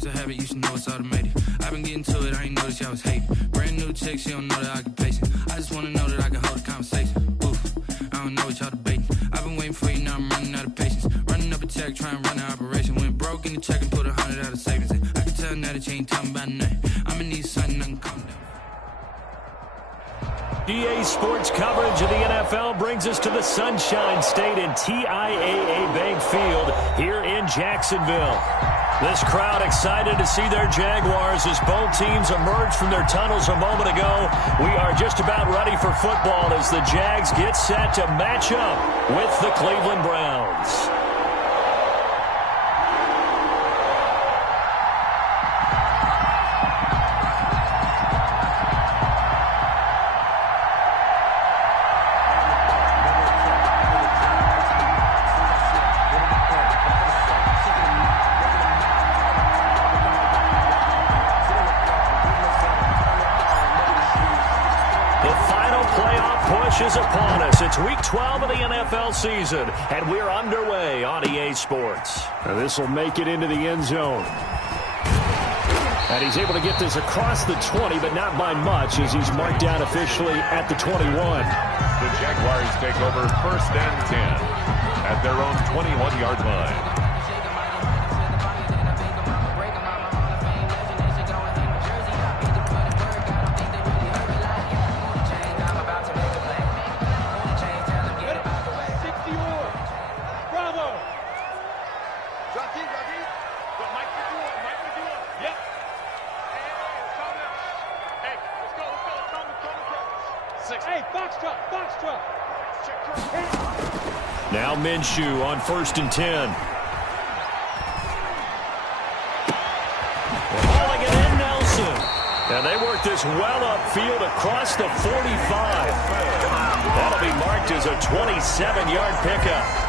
it's a habit, you should know it's automated. I've been getting to it, I ain't noticed y'all was hating. Brand new chick, she don't know that I can pace it. I just wanna know that I can hold a conversation. Oof, I don't know what y'all debating. I've been waiting for you, now I'm running out of patience. Running up a check, trying to run an operation. Went broke in the check and put 100 out of savings in. I can tell now that you ain't talking about nothing. I'ma need something, I can calm down. EA Sports coverage of the NFL brings us to the Sunshine State and TIAA Bank Field here in Jacksonville. This crowd excited to see their Jaguars as both teams emerged from their tunnels a moment ago. We are just about ready for football as the Jags get set to match up with the Cleveland Browns. Is upon us. It's week 12 of the NFL season, and we're underway on EA Sports. Now this will make it into the end zone. And he's able to get this across the 20, but not by much as he's marked down officially at the 21. The Jaguars take over 1st and 10 at their own 21-yard line. Now Minshew on 1st and 10. Hauling it in, Nelson. And they work this well upfield across the 45. That'll be marked as a 27-yard pickup.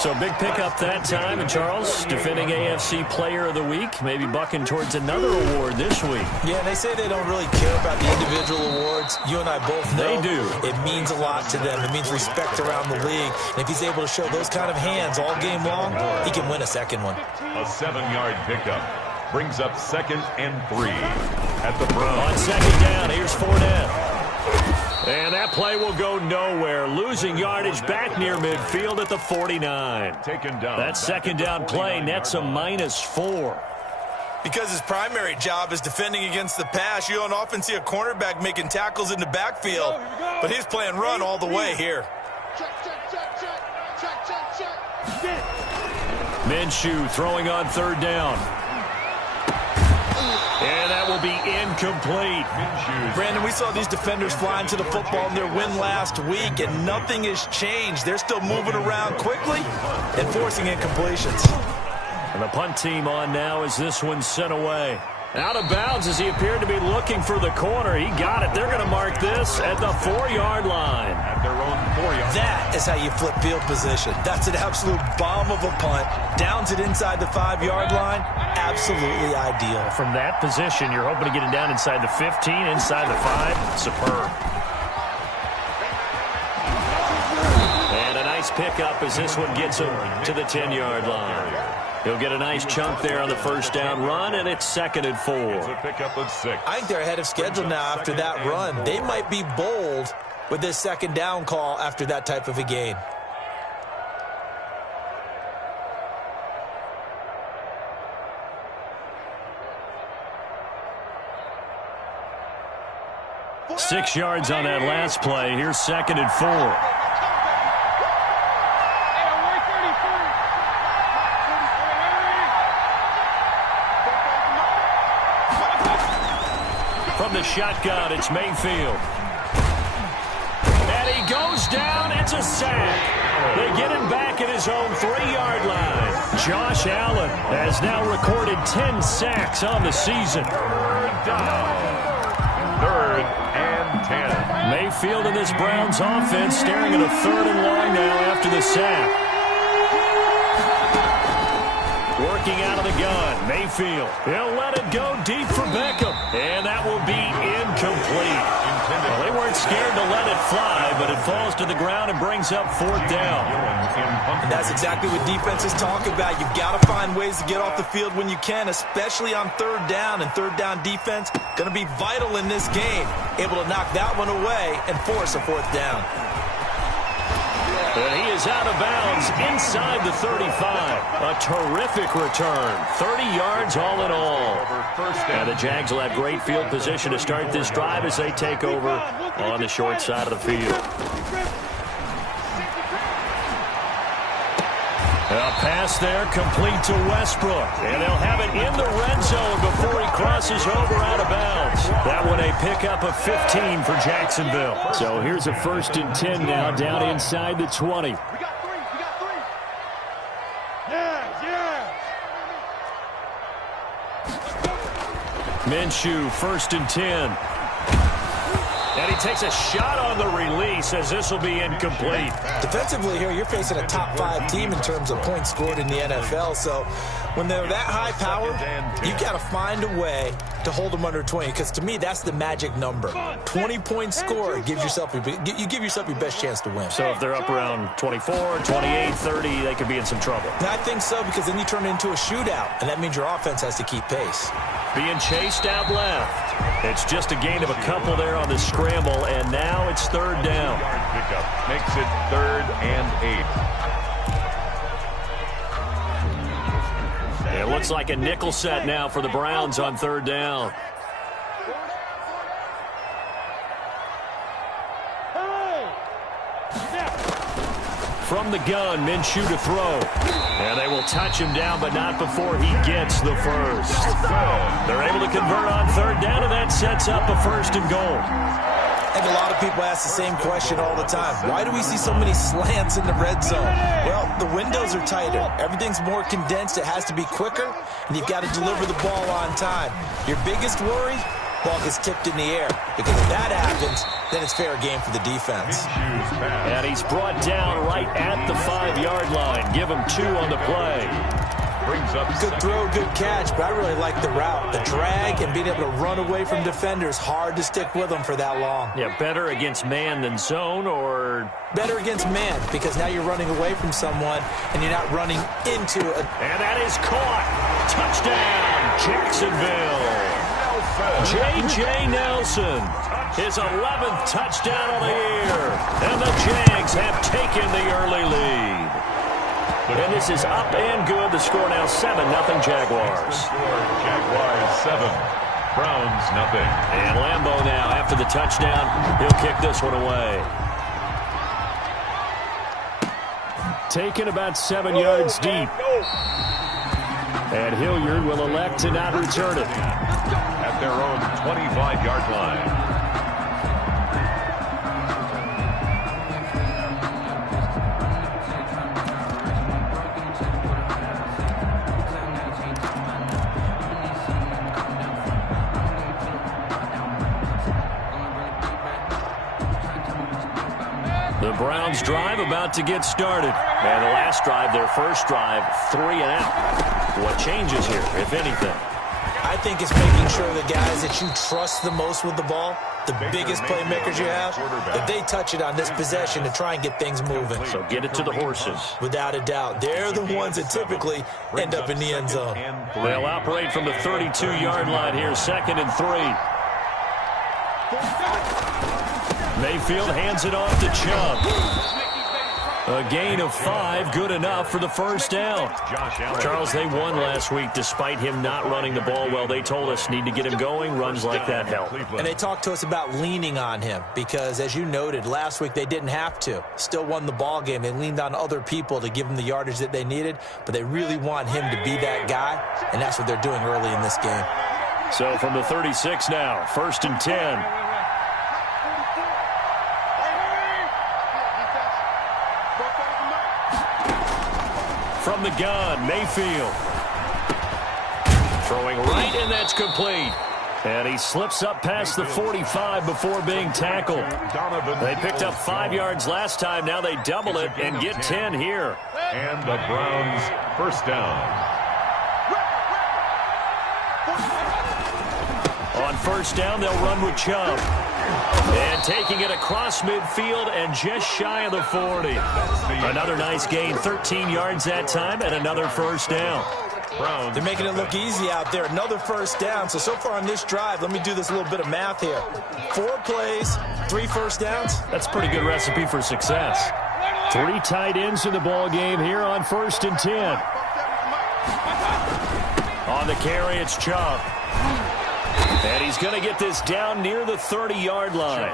So big pickup that time. And Charles, defending AFC Player of the Week, maybe bucking towards another award this week. Yeah, they say they don't really care about the individual awards. You and I both know they do. It means a lot to them. It means respect around the league. And if he's able to show those kind of hands all game long, he can win a second one. A 7-yard pickup brings up 2nd and 3 at the Browns. On 2nd down, here's Fournette. And that play will go nowhere. Losing yardage back near midfield at the 49. Taken down. That 2nd down play nets a -4. Because his primary job is defending against the pass, you don't often see a cornerback making tackles in the backfield. But he's playing run all the way here. Minshew throwing on 3rd down. And that will be incomplete. Brandon, we saw these defenders flying to the football in their win last week, and nothing has changed. They're still moving around quickly and forcing incompletions. And the punt team on now as this one's sent away. Out of bounds as he appeared to be looking for the corner. He got it. They're going to mark this at the 4-yard line. At their own 4-yard. That is how you flip field position. That's an absolute bomb of a punt. Downs it inside the 5-yard line. Absolutely ideal. From that position, you're hoping to get it down inside the 15, inside the 5. Superb. And a nice pickup as this one gets him to the 10-yard line. He'll get a nice chunk there on the 1st down run, and it's 2nd and 4. It's a pickup of 6. I think they're ahead of schedule now after that run. They might be bold with this 2nd down call after that type of a gain. Six yards on that last play. Here's 2nd and 4. From the shotgun, it's Mayfield. And he goes down. It's a sack. They get him back at his own 3-yard line. Josh Allen has now recorded 10 sacks on the season. 3rd and 10. Mayfield and this Browns offense staring at a 3rd and long now after the sack. Looking out of the gun, Mayfield. He'll let it go deep for Beckham. And that will be incomplete. Well, they weren't scared to let it fly, but it falls to the ground and brings up fourth down. And that's exactly what defenses talk about. You've got to find ways to get off the field when you can, especially on third down. And third down defense going to be vital in this game. Able to knock that one away and force a fourth down. And he is out of bounds inside the 35. A terrific return. 30 yards all in all. And the Jags will have great field position to start this drive as they take over on the short side of the field. A pass there complete to Westbrook. And they'll have it in the red zone before he crosses over out of bounds. That one a pickup of 15 for Jacksonville. So here's a 1st and 10 now down inside the 20. We got three. Yeah. Minshew, 1st and 10. And he takes a shot on the release as this will be incomplete. Defensively here, you're facing a top 5 team in terms of points scored in the NFL. So when they're that high power, you got to find a way to hold them under 20. Because to me, that's the magic number. 20-point score gives yourself you give yourself your best chance to win. So if they're up around 24, 28, 30, they could be in some trouble. I think so, because then you turn it into a shootout, and that means your offense has to keep pace. Being chased out left. It's just a gain of a couple there on the scramble, and now it's third down. Pickup makes it 3rd and 8. It looks like a nickel set now for the Browns on third down. From the gun, Minshew to throw. And they will touch him down, but not before he gets the first. They're able to convert on third down, and that sets up a 1st and goal. I think a lot of people ask the same question all the time. Why do we see so many slants in the red zone? Well, the windows are tighter. Everything's more condensed. It has to be quicker, and you've got to deliver the ball on time. Your biggest worry? Ball gets tipped in the air. Because if that happens, then it's fair game for the defense. And he's brought down right at the 5-yard line. Give him 2 on the play. Good throw, good catch, but I really like the route. The drag and being able to run away from defenders, hard to stick with them for that long. Yeah, better against man than zone, or? Better against man, because now you're running away from someone and you're not running into a... And that is caught. Touchdown, Jacksonville. J.J. Nelson, his 11th touchdown of the year. And the Jags have taken the early lead. And this is up and good. The score now 7-0 Jaguars. Jaguars 7, Browns 0. And Lambeau now, after the touchdown, he'll kick this one away. Taken about 7 yards deep. And Hilliard will elect to not return it. At their own 25-yard line. The Browns drive about to get started. And the last drive, their first drive, 3 and out. What changes here, if anything? I think it's making sure the guys that you trust the most with the ball, the biggest playmakers you have, that they touch it on this possession to try and get things moving. So get it to the horses. Without a doubt. They're the ones that typically end up in the end zone. They'll operate from the 32-yard line here, 2nd and 3. Mayfield hands it off to Chubb. A gain of 5, good enough for the first down. Charles, they won last week despite him not running the ball well. They told us need to get him going. Runs like that help. And they talked to us about leaning on him because, as you noted, last week they didn't have to. Still won the ball game. They leaned on other people to give them the yardage that they needed, but they really want him to be that guy, and that's what they're doing early in this game. So from the 36 now, 1st and 10. From the gun, Mayfield. Throwing right, and that's complete. And he slips up past the 45 before being tackled. They picked up 5 yards last time. Now they double it and get 10 here. And the Browns first down. On first down, they'll run with Chubb. And taking it across midfield and just shy of the 40. Another nice gain, 13 yards that time, and another first down. They're making it look easy out there. Another first down. So far on this drive, let me do this little bit of math here. 4 plays, 3 first downs. That's a pretty good recipe for success. 3 tight ends in the ball game here on 1st and 10. On the carry, it's Chubb. And he's going to get this down near the 30-yard line.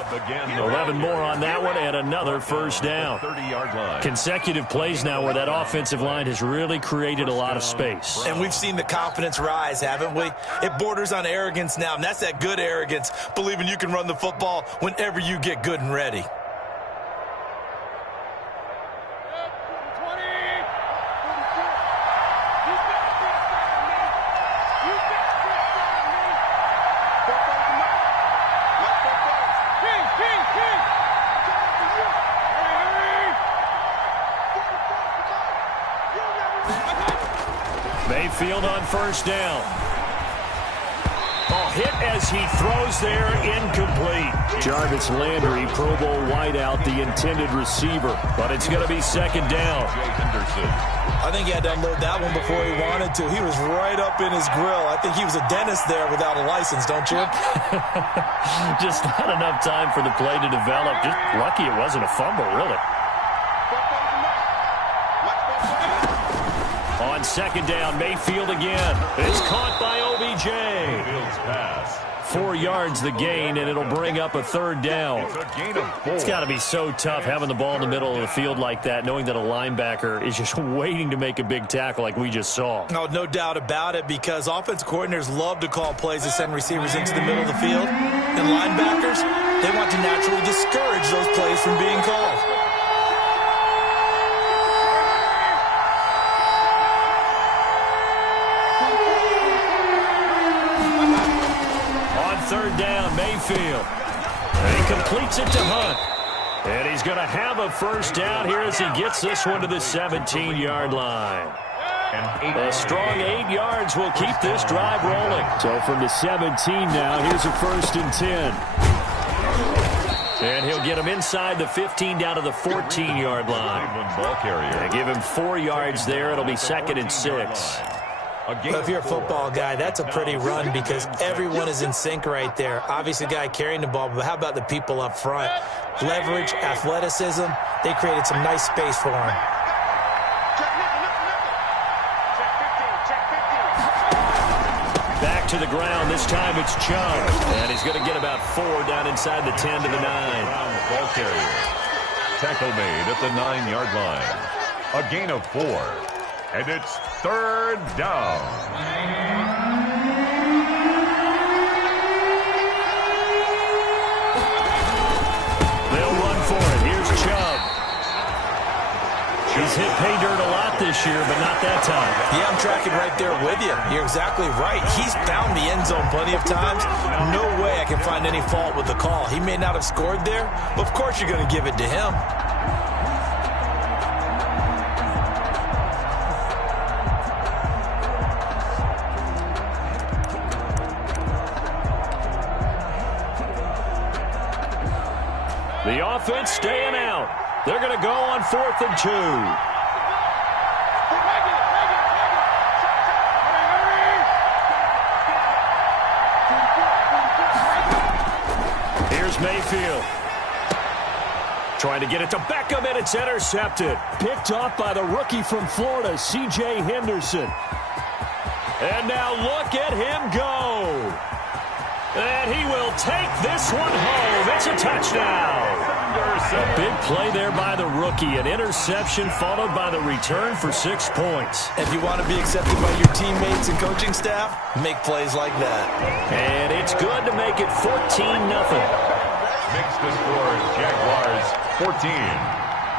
11 more on that one and another first down. 30-yard line. Consecutive plays now where that offensive line has really created a lot of space. And we've seen the confidence rise, haven't we? It borders on arrogance now, and that's that good arrogance, believing you can run the football whenever you get good and ready. Mayfield on first down. Hit as he throws there, incomplete. Jarvis Landry, Pro Bowl wideout, the intended receiver. But it's going to be 2nd down. I think he had to unload that one before he wanted to. He was right up in his grill. I think he was a dentist there without a license, don't you? Just not enough time for the play to develop. Just lucky it wasn't a fumble, really. On 2nd down, Mayfield again. It's caught by OBJ. 4 yards the gain, and it'll bring up a 3rd down. It's got to be so tough having the ball in the middle of the field like that, knowing that a linebacker is just waiting to make a big tackle like we just saw. No doubt about it, because offensive coordinators love to call plays to send receivers into the middle of the field. And linebackers, they want to naturally discourage those plays from being called. Down, Mayfield. And he completes it to Hunt. And he's going to have a first down here as he gets this one to the 17-yard line. A strong 8 yards will keep this drive rolling. So from the 17 now, here's a 1st and 10. And he'll get him inside the 15 down to the 14-yard line. And give him 4 yards there. It'll be 2nd and 6. Well, if you're a football guy, that's a pretty run because everyone is in sync right there. Obviously, the guy carrying the ball, but how about the people up front? Leverage, athleticism, they created some nice space for him. Back to the ground. This time it's Chubb. And he's going to get about 4 down inside the 10 to the 9. Ball carrier. Tackle made at the 9-yard line. A gain of 4. And it's 3rd down. They'll run for it. Here's Chubb. He's hit pay dirt a lot this year, but not that time. Yeah, I'm tracking right there with you. You're exactly right. He's found the end zone plenty of times. No way I can find any fault with the call. He may not have scored there, but of course you're going to give it to him. The offense staying out. They're going to go on 4th and 2. Here's Mayfield. Trying to get it to Beckham, and it's intercepted. Picked off by the rookie from Florida, C.J. Henderson. And now look at him go. And he will take this one home. It's a touchdown. A big play there by the rookie. An interception followed by the return for 6 points. If you want to be accepted by your teammates and coaching staff, make plays like that. And it's good to make it 14-0. Makes the score Jaguars 14.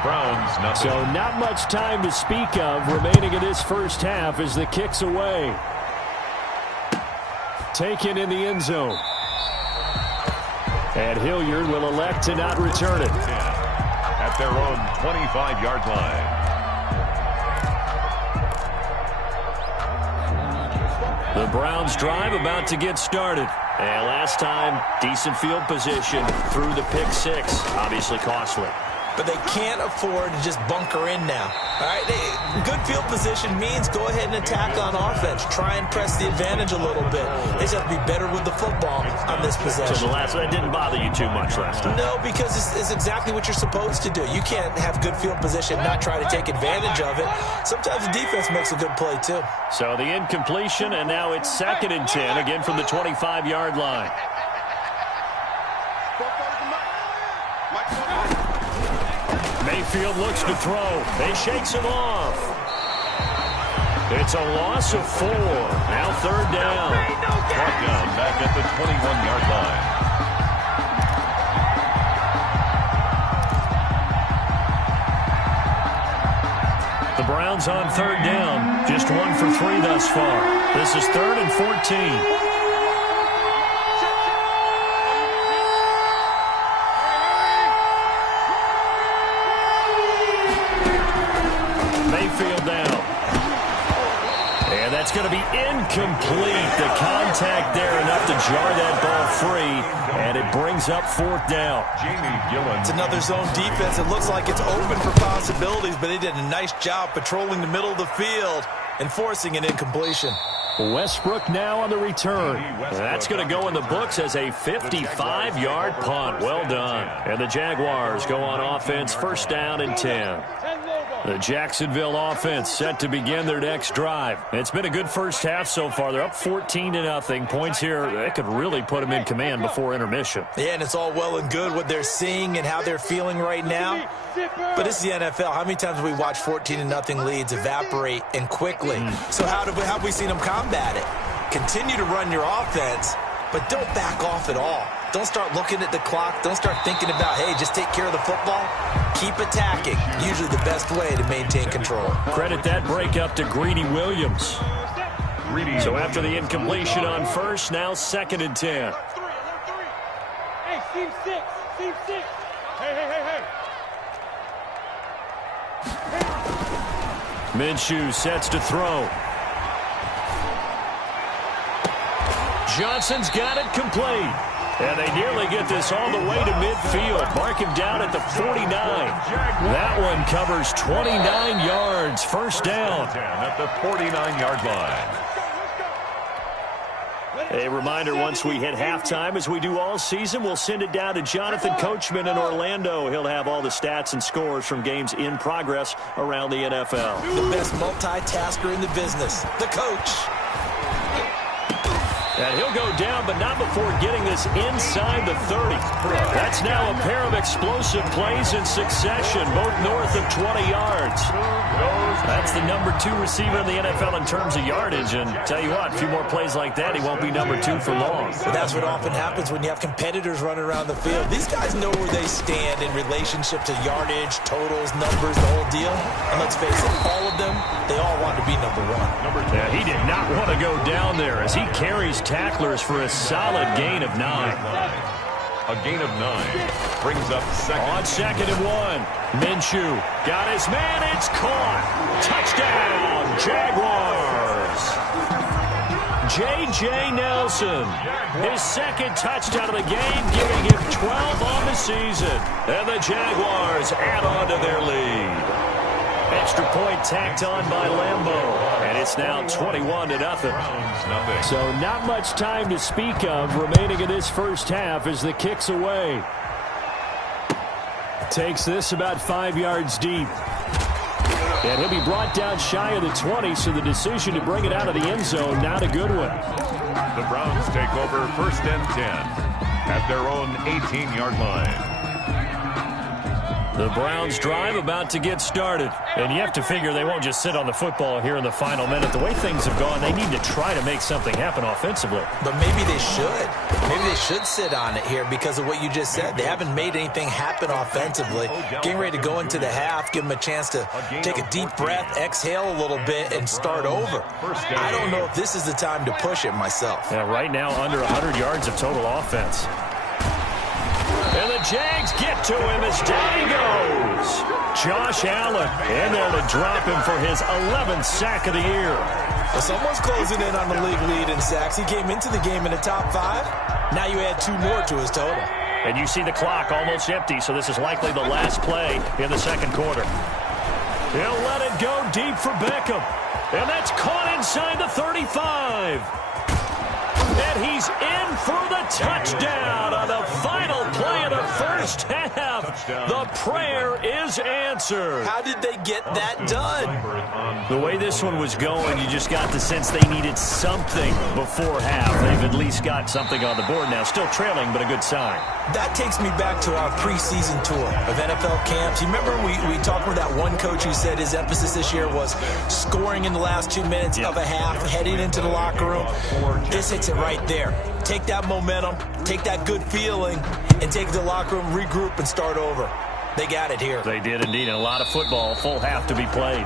Browns nothing. So not much time to speak of remaining in this first half as the kick's away. Taken in the end zone. And Hilliard will elect to not return it. At their own 25-yard line. The Browns drive about to get started. And last time, decent field position through the pick six. Obviously costly. But they can't afford to just bunker in now. All right, good field position means go ahead and attack on offense. Try and press the advantage a little bit. They just have to be better with the football on this possession. So that didn't bother you too much last time? No, because it's exactly what you're supposed to do. You can't have good field position, not try to take advantage of it. Sometimes the defense makes a good play, too. So the incompletion, and now it's 2nd and 10, again from the 25-yard line. Mayfield looks to throw. He shakes him off. It's a loss of 4. Now 3rd down. Brought down back at the 21-yard line. The Browns on 3rd down. Just 1 for 3 thus far. This is 3rd and 14. Mayfield down. And that's going to be incomplete. The contact there enough to jar that ball free. And it brings up 4th down. It's another zone defense. It looks like it's open for possibilities, but they did a nice job patrolling the middle of the field and forcing an incompletion. Westbrook now on the return. That's going to go in the books as a 55-yard punt. Well done. And the Jaguars go on offense, 1st down and 10. The Jacksonville offense set to begin their next drive. It's been a good first half so far. They're up 14-0. Points here, that could really put them in command before intermission. Yeah, and it's all well and good what they're seeing and how they're feeling right now. But it's the NFL. How many times have we watched 14-0 leads evaporate and quickly? So how have we seen them combat it? Continue to run your offense, but don't back off at all. Don't start looking at the clock. Don't start thinking about, hey, just take care of the football. Keep attacking. Usually the best way to maintain control. Credit that break up to Greedy Williams. So after the incompletion on 1st, now 2nd and 10. Hey, team 6. Team 6. Hey. Minshew sets to throw. Johnson's got it complete. And they nearly get this all the way to midfield. Mark him down at the 49. That one covers 29 yards. 1st down. At the 49-yard line. A reminder, once we hit halftime, as we do all season, we'll send it down to Jonathan Coachman in Orlando. He'll have all the stats and scores from games in progress around the NFL. The best multitasker in the business, the coach. And he'll go down, but not before getting this inside the 30. That's now a pair of explosive plays in succession, both north of 20 yards. That's the number 2 receiver in the NFL in terms of yardage. And tell you what, a few more plays like that, he won't be number 2 for long. But that's what often happens when you have competitors running around the field. These guys know where they stand in relationship to yardage, totals, numbers, the whole deal. And let's face it, all of them, they all want to be number 1. Yeah, he did not want to go down there as he carries tacklers for a solid gain of 9. A gain of 9 brings up 2nd. On 2nd and 1. Minshew got his man. It's caught. Touchdown, Jaguars. J.J. Nelson, his 2nd touchdown of the game, giving him 12 on the season. And the Jaguars add on to their lead. Extra point tacked on by Lambeau. And it's now 21-0. So not much time to speak of remaining in this first half as the kick's away. Takes this about 5 yards deep. And he'll be brought down shy of the 20, so the decision to bring it out of the end zone, not a good one. The Browns take over 1st and 10 at their own 18-yard line. The Browns drive about to get started. And you have to figure they won't just sit on the football here in the final minute. The way things have gone, they need to try to make something happen offensively. But maybe they should. Maybe they should sit on it here because of what you just said. They haven't made anything happen offensively. Getting ready to go into the half, give them a chance to take a deep breath, exhale a little bit, and start over. I don't know if this is the time to push it myself. Yeah, right now under 100 yards of total offense. And the Jags get to him as down he goes. Josh Allen in there to drop him for his 11th sack of the year. Well, someone's closing in on the league lead in sacks. He came into the game in the top 5. Now you add 2 more to his total. And you see the clock almost empty, so this is likely the last play in the second quarter. He'll let it go deep for Beckham. And that's caught inside the 35. And he's in for the touchdown on the final play of the first half. The prayer is answered. How did they get that done? The way this one was going, you just got the sense they needed something before half. They've at least got something on the board now. Still trailing, but a good sign. That takes me back to our preseason tour of NFL camps. You remember we talked with that one coach who said his emphasis this year was scoring in the last 2 minutes of a half, heading into the locker room. This hits it right there. Take that momentum, take that good feeling, and take it to the locker room, regroup, and start over. They got it here. They did indeed. And a lot of football, full half to be played.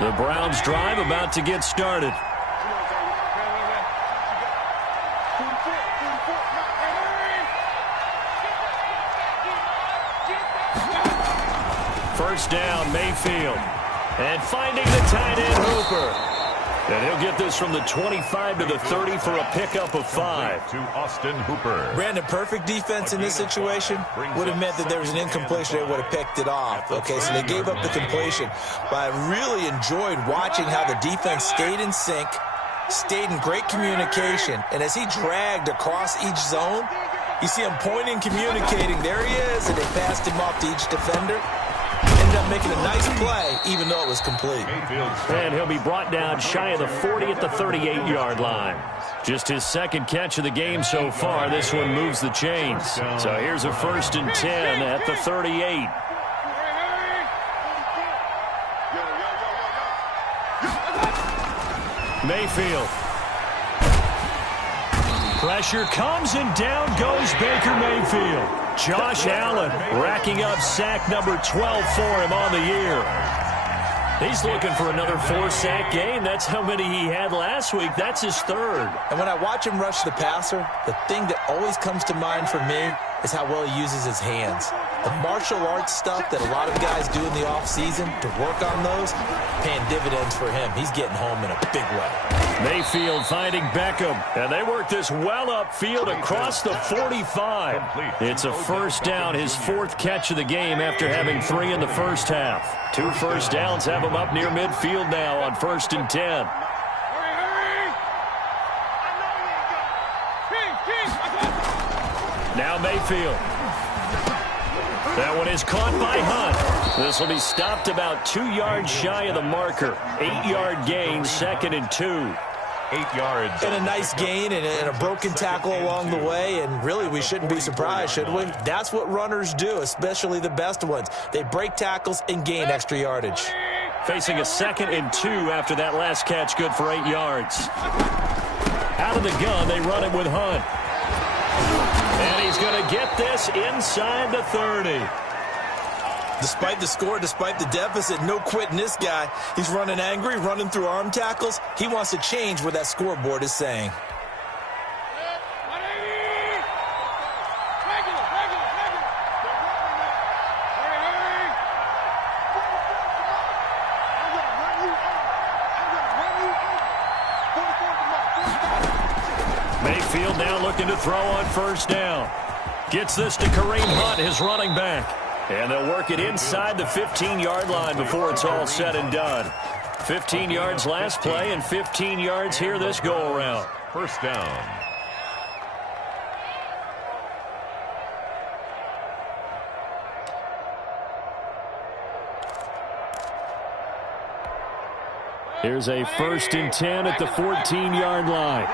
The Browns drive about to get started. First down, Mayfield. And finding the tight end, Hooper. And he'll get this from the 25 to the 30 for a pickup of 5. To Austin Hooper. Brandon, perfect defense in this situation would have meant that there was an incompletion. They would have picked it off. Okay, so they gave up the completion. But I really enjoyed watching how the defense stayed in sync, stayed in great communication. And as he dragged across each zone, you see him pointing, communicating. There he is, and they passed him off to each defender. Ended up making a nice play, even though it was complete. And he'll be brought down shy of the 40 at the 38-yard line. Just his second catch of the game so far. This one moves the chains. So here's a 1st and 10 at the 38. Mayfield. Pressure comes and down goes Baker Mayfield. Josh Allen racking up sack number 12 for him on the year. He's looking for another 4-sack game. That's how many he had last week. That's his 3rd. And when I watch him rush the passer, the thing that always comes to mind for me is how well he uses his hands. The martial arts stuff that a lot of guys do in the offseason to work on those, paying dividends for him. He's getting home in a big way. Mayfield finding Beckham. And they work this well upfield across the 45. It's a first down, his 4th catch of the game after having 3 in the first half. 2 first downs have him up near midfield now on 1st and 10. Now Mayfield. That one is caught by Hunt. This will be stopped about 2 yards shy of the marker. 8-yard gain, 2nd and 2. 8 yards. And a nice gain and a broken tackle along the way. And really, we shouldn't be surprised, should we? That's what runners do, especially the best ones. They break tackles and gain extra yardage. Facing a 2nd and 2 after that last catch, good for 8 yards. Out of the gun, they run it with Hunt. And he's going to get this inside the 30. Despite the score, despite the deficit, no quitting this guy. He's running angry, running through arm tackles. He wants to change what that scoreboard is saying. Mayfield now looking to throw on 1st down. Gets this to Kareem Hunt, his running back. And they'll work it inside the 15-yard line before it's all said and done. 15 yards last play and 15 yards here this go-around. First down. Here's a 1st and 10 at the 14-yard line.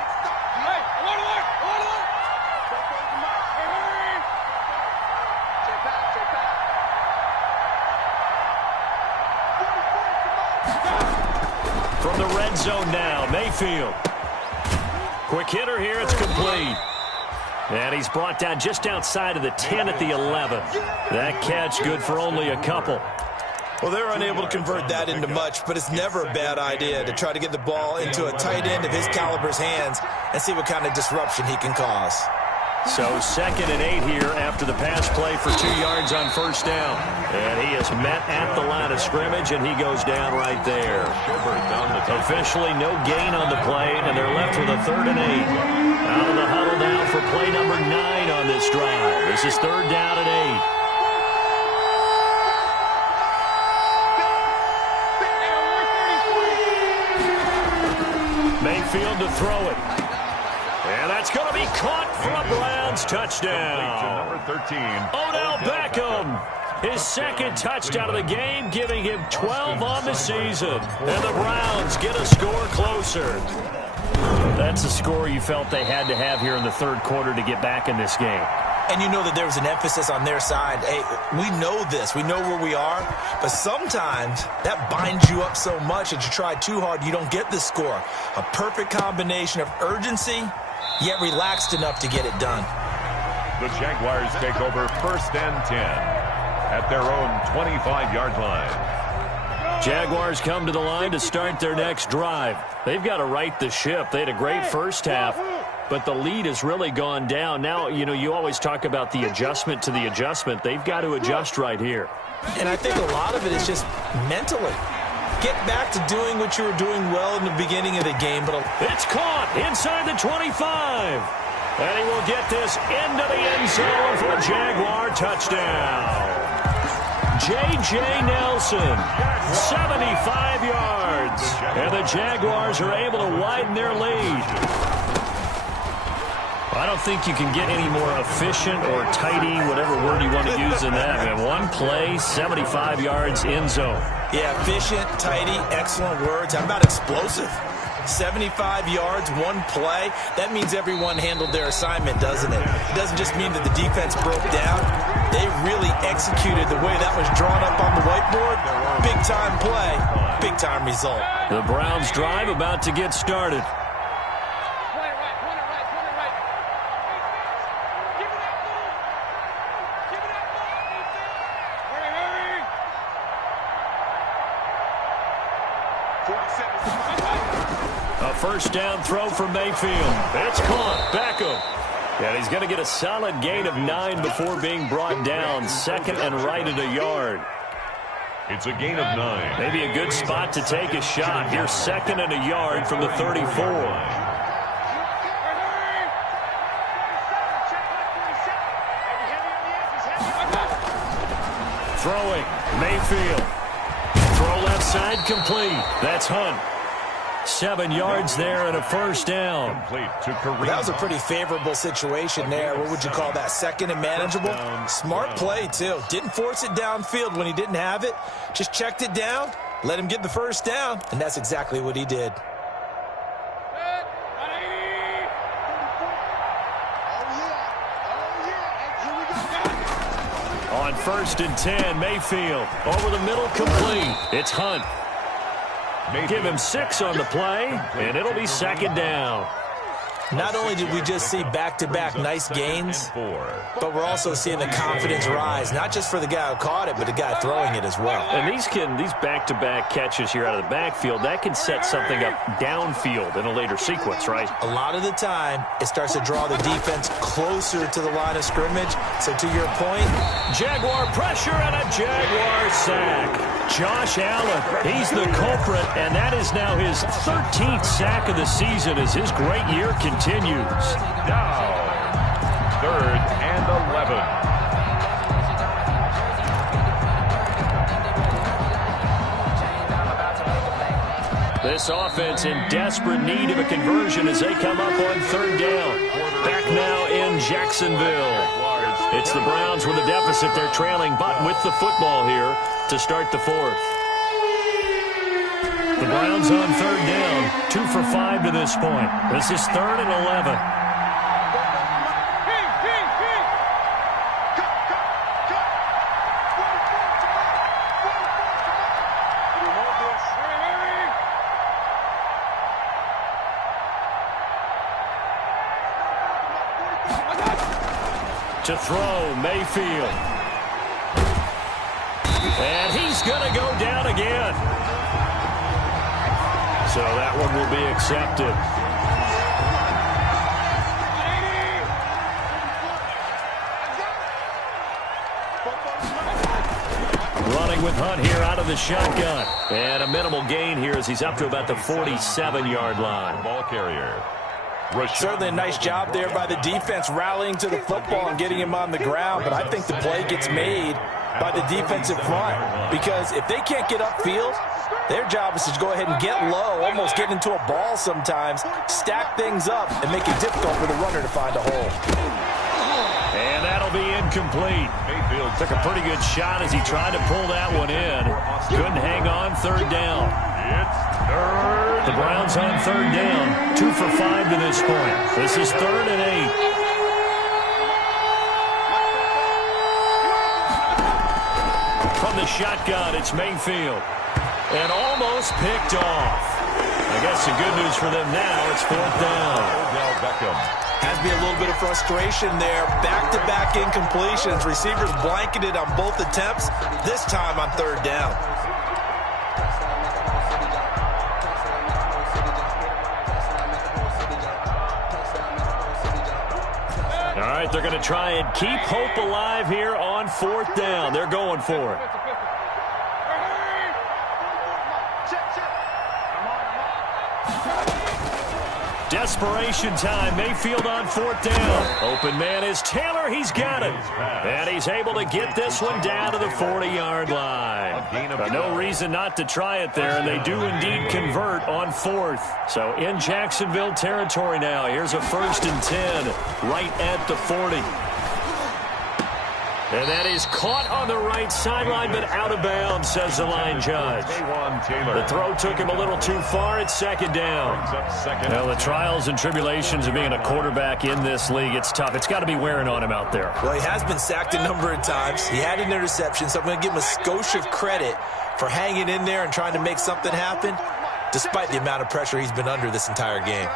From the red zone now, Mayfield. Quick hitter here, it's complete. And he's brought down just outside of the 10 at the 11. That catch good for only a couple. Well, they're unable to convert that into much, but it's never a bad idea to try to get the ball into a tight end of his caliber's hands and see what kind of disruption he can cause. So 2nd and 8 here after the pass play for 2 yards on first down. And he is met at the line of scrimmage, and he goes down right there. Officially no gain on the play, and they're left with a 3rd and 8. Out of the huddle now for play number 9 on this drive. This is 3rd down and 8. Mayfield to throw it. And that's going to be caught for a Browns touchdown. Number 13. Odell Beckham, his 2nd touchdown of the game, giving him 12 on the season. And the Browns get a score closer. That's a score you felt they had to have here in the 3rd quarter to get back in this game. And you know that there was an emphasis on their side. Hey, we know this. We know where we are. But sometimes that binds you up so much that you try too hard, you don't get the score. A perfect combination of urgency, yet relaxed enough to get it done. The Jaguars take over 1st and 10 at their own 25-yard line. Jaguars come to the line to start their next drive. They've got to right the ship. They had a great first half, but the lead has really gone down. Now, you know, you always talk about the adjustment to the adjustment. They've got to adjust right here. And I think a lot of it is just mentally. Get back to doing what you were doing well in the beginning of the game. But it's caught inside the 25. And he will get this into the end zone for a Jaguar touchdown. J.J. Nelson, 75 yards. And the Jaguars are able to widen their lead. I don't think you can get any more efficient or tidy, whatever word you want to use in that. I mean, one play, 75 yards, end zone. Yeah, efficient, tidy, excellent words. How about explosive? 75 yards, one play. That means everyone handled their assignment, doesn't it? It doesn't just mean that the defense broke down. They really executed the way that was drawn up on the whiteboard. Big-time play, big-time result. The Browns drive about to get started. A first down throw for Mayfield. It's caught. Beckham. And he's going to get a solid gain of 9 before being brought down. 2nd and right at a yard. It's a gain of 9. Maybe a good spot to take a shot. Here's 2nd and a yard from the 34. Throwing. Mayfield. Throw left side complete. That's Hunt. 7 yards there and a first down. That was a pretty favorable situation there. What would you call that? 2nd and manageable? Smart play, too. Didn't force it downfield when he didn't have it. Just checked it down, let him get the first down, and that's exactly what he did. On 1st and 10, Mayfield over the middle, complete. It's Hunt. Give him 6 on the play, and it'll be 2nd down. Not only did we just see back-to-back nice gains, but we're also seeing the confidence rise, not just for the guy who caught it, but the guy throwing it as well. And these back-to-back catches here out of the backfield, that can set something up downfield in a later sequence, right? A lot of the time, it starts to draw the defense closer to the line of scrimmage. So to your point, Jaguar pressure and a Jaguar sack. Josh Allen, he's the culprit, and that is now his 13th sack of the season as his great year continues. Now, 3rd and 11. This offense in desperate need of a conversion as they come up on 3rd down. Back now in Jacksonville. It's the Browns with a deficit. They're trailing, but with the football here to start the 4th. The Browns on 3rd down, 2 for 5 to this point. This is 3rd and 11. To throw, Mayfield. And he's he's going to go down again. So that one will be accepted. Running with Hunt here out of the shotgun. And a minimal gain here as he's up to about the 47-yard line. Ball carrier. Certainly a nice job there by the defense rallying to the football and getting him on the ground, but I think the play gets made by the defensive front because if they can't get upfield, their job is to go ahead and get low, almost get into a ball sometimes, stack things up, and make it difficult for the runner to find a hole. And that'll be incomplete. Took a pretty good shot as he tried to pull that one in. Couldn't hang on, third down. It's third. The Browns on third down, 2 for 5 to this point. This is 3rd and 8. From the shotgun, it's Mayfield. And almost picked off. I guess the good news for them now, it's 4th down. Odell Beckham. Has to be a little bit of frustration there. Back-to-back incompletions. Receivers blanketed on both attempts, this time on third down. All right, they're going to try and keep hope alive here on 4th down. They're going for it. Desperation time. Mayfield on 4th down. Open man is Taylor. He's got it. And he's able to get this one down to the 40-yard line. No reason not to try it there, and they do indeed convert on 4th. So in Jacksonville territory now. Here's a 1st and 10 right at the 40. And that is caught on the right sideline, but out of bounds, says the line judge. The throw took him a little too far. It's 2nd down. Well, the trials and tribulations of being a quarterback in this league, it's tough. It's got to be wearing on him out there. Well, he has been sacked a number of times. He had an interception, so I'm going to give him a skosh of credit for hanging in there and trying to make something happen, despite the amount of pressure he's been under this entire game.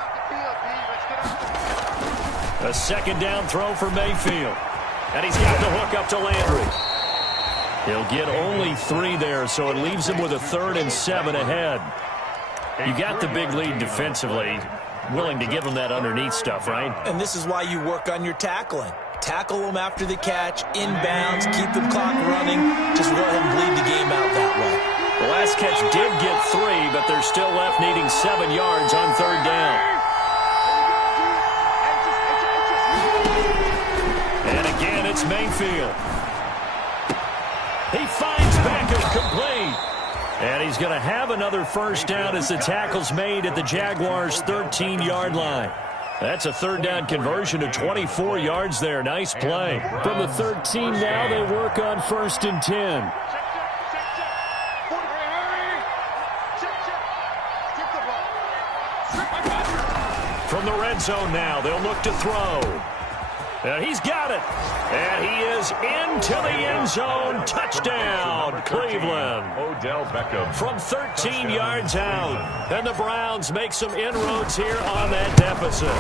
A 2nd down throw for Mayfield. And he's got the hook up to Landry. He'll get only 3 there, so it leaves him with a 3rd and 7 ahead. You got the big lead defensively, willing to give him that underneath stuff, right? And this is why you work on your tackling. Tackle them after the catch, inbounds, keep the clock running. Just go ahead and bleed the game out that way. The last catch did get 3, but they're still left needing 7 yards on 3rd down. It's Mayfield. He finds Beckham complete. And he's going to have another 1st down as the tackle's made at the Jaguars' 13-yard line. That's a 3rd down conversion to 24 yards there. Nice play. From the 13 now, they work on 1st and 10. From the red zone now, they'll look to throw. And he's got it. And he is into the end zone. Touchdown, Cleveland. Odell Beckham. From 13 yards out. And the Browns make some inroads here on that deficit.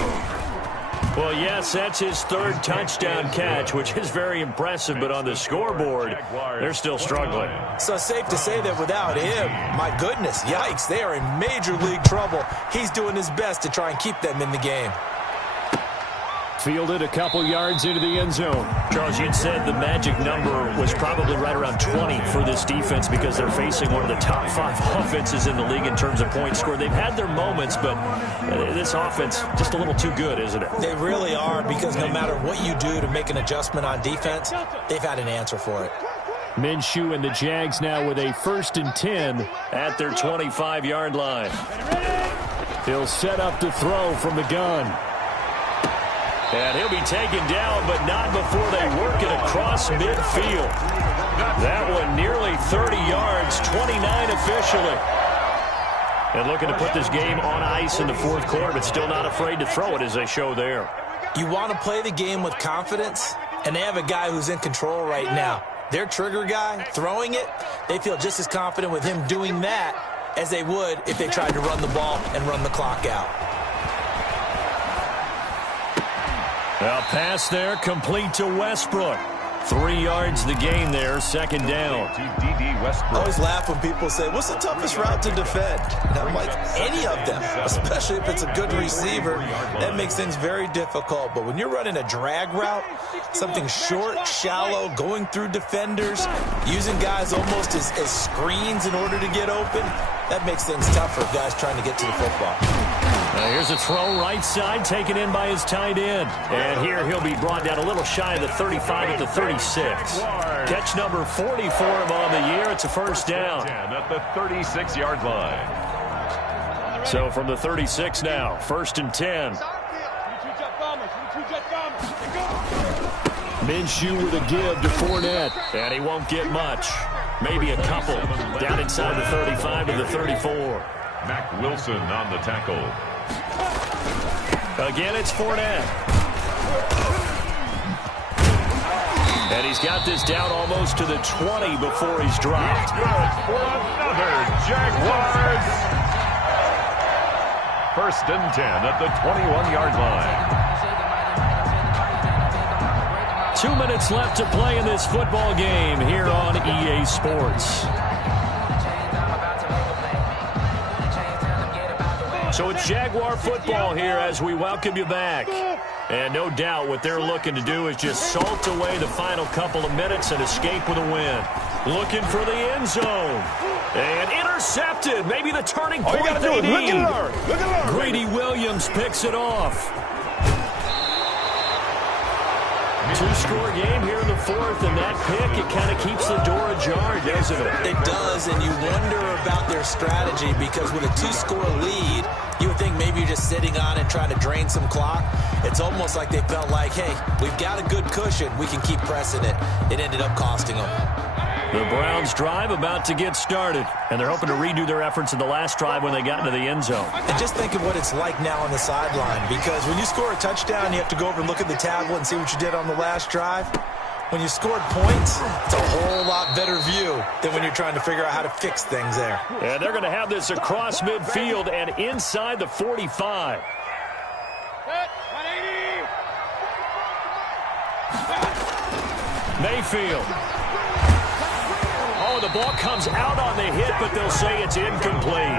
Well, yes, that's his 3rd touchdown catch, which is very impressive. But on the scoreboard, they're still struggling. So safe to say that without him, my goodness, yikes, they are in major league trouble. He's doing his best to try and keep them in the game. Fielded a couple yards into the end zone. Charles, you'd said the magic number was probably right around 20 for this defense because they're facing one of the top 5 offenses in the league in terms of points scored. They've had their moments, but this offense just a little too good, isn't it? They really are, because no matter what you do to make an adjustment on defense, they've had an answer for it. Minshew and the Jags now with a 1st and 10 at their 25-yard line. He'll set up to throw from the gun. And he'll be taken down, but not before they work it across midfield. That one nearly 30 yards, 29 officially. And looking to put this game on ice in the 4th quarter, but still not afraid to throw it as they show there. You want to play the game with confidence, and they have a guy who's in control right now. Their trigger guy, throwing it, they feel just as confident with him doing that as they would if they tried to run the ball and run the clock out. A pass there complete to Westbrook. 3 yards the gain there, second down. I always laugh when people say, what's the toughest route to defend? And I'm like, any of them, especially if it's a good receiver. That makes things very difficult. But when you're running a drag route, something short, shallow, going through defenders, using guys almost as screens in order to get open, that makes things tougher for guys trying to get to the football. Here's a throw right side, taken in by his tight end. And here he'll be brought down a little shy of the 35 at the 36. Catch number 40 for him on the year. It's a first down. At the 36-yard line. So from the 36 now, first and 10. Minshew with a give to Fournette. And he won't get much. Maybe a couple. Down inside the 35 to the 34. Mack Wilson on the tackle. Again, it's Fournette. And he's got this down almost to the 20 before he's dropped. Good for another Jaguars. First and 10 at the 21-yard line. 2 minutes left to play in this football game here on EA Sports. So it's Jaguar football here as we welcome you back. And no doubt what they're looking to do is just salt away the final couple of minutes and escape with a win. Looking for the end zone. And intercepted. Maybe the turning point they need. Look at her. Greedy Williams picks it off. Two-score game here in the fourth, and that pick, it kind of keeps the door ajar, doesn't it? It does, and you wonder about their strategy because with a two-score lead, you would think maybe you're just sitting on it trying to drain some clock. It's almost like they felt like, hey, we've got a good cushion. We can keep pressing it. It ended up costing them. The Browns drive about to get started, and they're hoping to redo their efforts in the last drive when they got into the end zone. And just think of what it's like now on the sideline, because when you score a touchdown, you have to go over and look at the tablet and see what you did on the last drive. When you scored points, it's a whole lot better view than when you're trying to figure out how to fix things there. And they're going to have this across midfield and inside the 45. Mayfield. Oh, the ball comes out on the hit, but they'll say it's incomplete.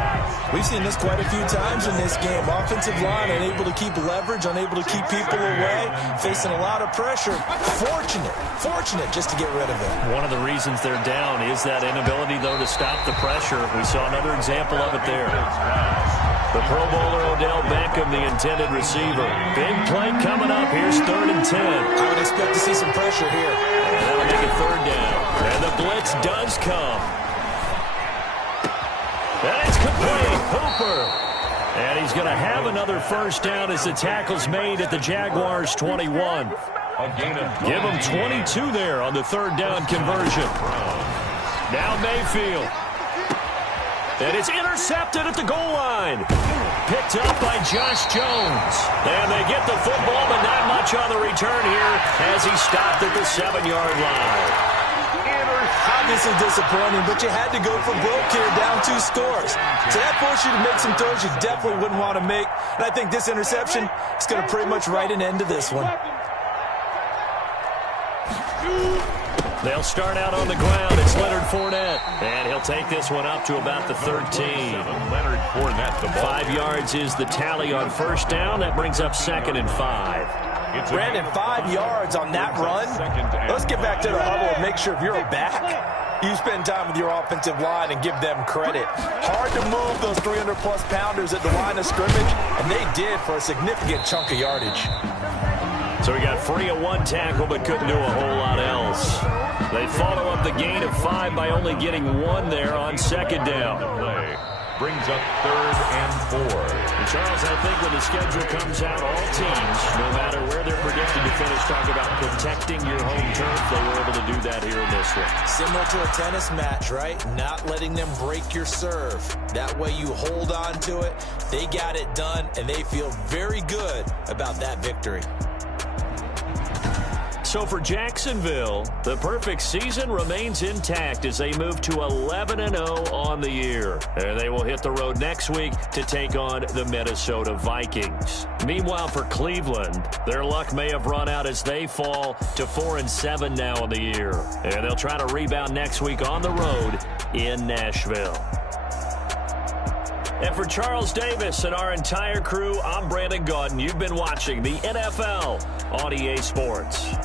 We've seen this quite a few times in this game. Offensive line unable to keep leverage, unable to keep people away, facing a lot of pressure. Fortunate just to get rid of it. One of the reasons they're down is that inability, though, to stop the pressure. We saw another example of it there. The Pro Bowler Odell Beckham, the intended receiver. Big play coming up. Here's 3rd and 10. I would expect to see some pressure here. And that'll make it 3rd down. And the blitz does come. And it's complete. Hooper. And he's going to have another first down as the tackle's made at the Jaguars' 21. Give him 22 there on the 3rd down conversion. Now Mayfield. And it's intercepted at the goal line. Picked up by Josh Jones. And they get the football, but not much on the return here as he stopped at the 7-yard line. Obviously disappointing, but you had to go for broke here, down 2 scores. So that forced you to make some throws you definitely wouldn't want to make. And I think this interception is going to pretty much write an end to this one. They'll start out on the ground. It's Leonard Fournette. And he'll take this one up to about the 13. Leonard Fournette, the ball. 5 yards is the tally on first down. That brings up 2nd and 5. Brandon, 5 yards on that run. Let's get back to the huddle and make sure if you're a back, you spend time with your offensive line and give them credit. Hard to move those 300-plus pounders at the line of scrimmage, and they did for a significant chunk of yardage. So he got free of 1 tackle but couldn't do a whole lot else. They follow up the gain of 5 by only getting 1 there on 2nd down. Brings up 3rd and 4. And Charles, I think when the schedule comes out, all teams, no matter where they're predicted to finish, talk about protecting your home turf. They were able to do that here in this one. Similar to a tennis match, right? Not letting them break your serve. That way you hold on to it. They got it done, and they feel very good about that victory. So for Jacksonville, the perfect season remains intact as they move to 11-0 on the year. And they will hit the road next week to take on the Minnesota Vikings. Meanwhile, for Cleveland, their luck may have run out as they fall to 4-7 now on the year. And they'll try to rebound next week on the road in Nashville. And for Charles Davis and our entire crew, I'm Brandon Gaudin. You've been watching the NFL on EA Sports.